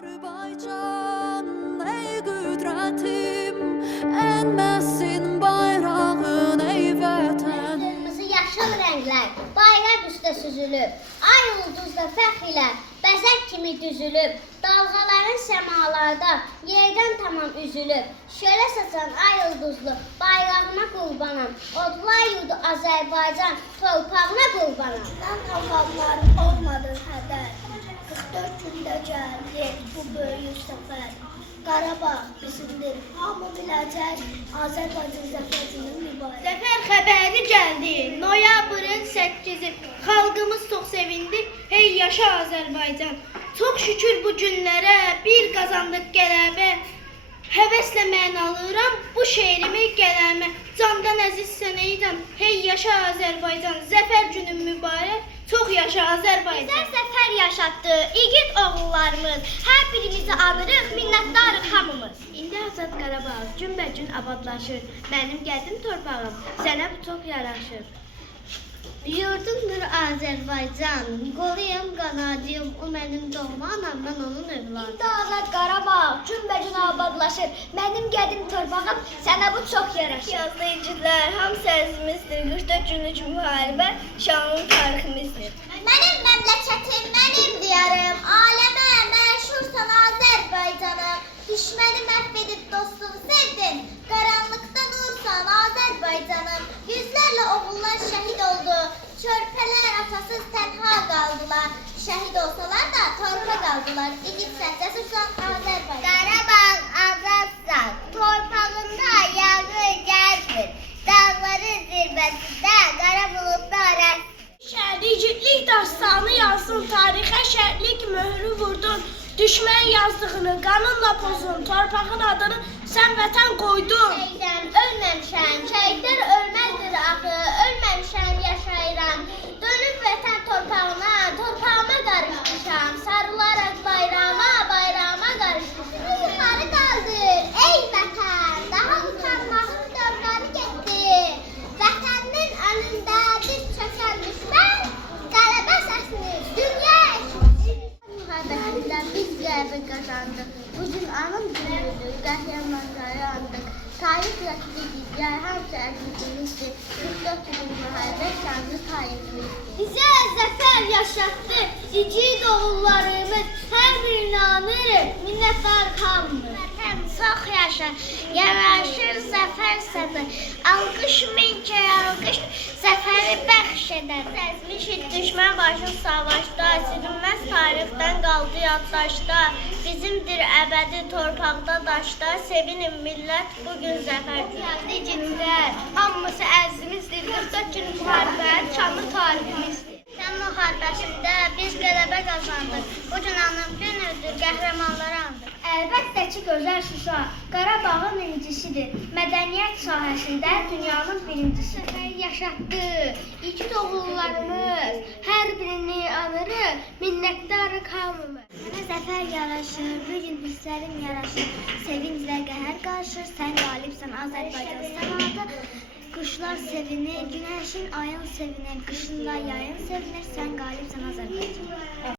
Azərbaycan, ey qüdrətim, enməsin bayrağın ey vətən. Qırmızı yaşıl rənglər bayraq üstə süzülüb, ay ulduzla fəxr ilə bəzək kimi düzülüb, dalğaların səmalarda yerdən tamam üzülüb, şölə saçan ay ulduzlu bayrağına qurbanam, odlar yurdu Azərbaycan torpağına qurbanam. Mən tamamlarım olmadı hədər, 44 gündə gəldi bu böyük səfər. Qarabağ bizimdir, hamı biləcək, Azərbaycan zəfərinin mübarək. Zəfər xəbəri gəldi, noyabrın 8-i, xalqımız çox sevindi, hey yaşa Azərbaycan. Çox şükür bu günlərə, bir qazandıq qələbə, həvəslə mən alıram bu şeirimi qələmə. Candan əziz sənəydən, hey yaşa Azərbaycan, zəfər günün mübarək, çox yaşa Azərbaycan. Bizə zəfər yaşatdı, igid oğullarımız, hər birimizi anırıq, minnətdarıq hamımız. İndi Azad Qarabağ günbə-gün abadlaşır, mənim qədim torpağım, sənə bu çox yaraşır. Yurdumdur Azərbaycan, qoluyum, qanadıyım, o mənim doğma anam, mən onun övladım. İndi Azad Qarabağ günbə-gün abadlaşır, mənim qədim torpağım, sənə bu çox yaraşır. Yazlı igidlər, hamısı əzimizdir, 44 günlük müharibə şanlı tariximizdir. Mənim məmləkətim, mənim diyarım, aləmə məşhursan Azərbaycanım. Düşməni məhv edib dostluğu sevdin, qaranlıqda nursan Azərbaycanım. Yüzlərlə oğullar şəhid oldu, körpələr atasız tənha qaldılar. Şəhid olsalar da torpa qaldılar, igidsən, cəsursan Azərbaycan. Qarabağ azadsan, torpağında ayağı gəlmir, dağların zirvəsində qara buludlar rəsm. Şəhidlik dastanı yazsın tarixə, şəhidlik möhrü vurdun. Düşmən yazdığını qanınla pozun, torpağın adını sən vətən qoydun. Ölməmişəm, şəhidlər ölməzdir axı, ölməmişəm, yaşayıram. Dönüb vətən torpağına, torpağıma qarışmışam, sarılaraq bayrağıma, bayrağıma qarışmışam. Yuxarı qaldır, ey vətən, daha utanmağın dövranı getdi. Vətənin önündə diz çökən düşmən, qələbə səsini dünya eşitdi. Müharibətindən biz qələbə qazandıq. Bugün anım günüdür, qəhrəmanları andıq. Tarix rəqsizliklər hamısı əzizimizdir. 44 gün müharibə şanlı tariximizdir. Bizə zəfər yaşatdı, igid oğullarımız, hər birini anırıq, minnətdarıq hamımız. Vətən çox yaşa, yaraşır zəfər sədə, alqış min kere alqış, zəfəri bəxş edər. Əzmişik düşmən başı savaşda, silinməz tarixdən qaldı yaddaşda. Bizimdir əbədi torpaqda daşda, sevinin millət bugün zəfər günü. İgidlər, hamısı əzimizdir, 44 gün müharibə şanlı tariximizdir. Vətən müharibəsində biz qələbə qazandıq. Bugün anım günüdür, qəhrəmanları andıq. Əlbəttə ki, gözəl Şuşa, Qarabağın incisidir. Mədəniyyət sahəsində dünyanın birincisi. Zəfər yaşatdı, igid oğullarımız, hər birini anırıq, minnətdarıq hamımız. Mənə zəfər yaraşır, bugün hisslərim yaraşır, sevinclə qəhər qarışır, sən qalibsən Azərbaycan səmada. Quşlar sevinir, günəşin ayın sevinir, qışında yayın sevinir, sən qalibsən Azərbaycan.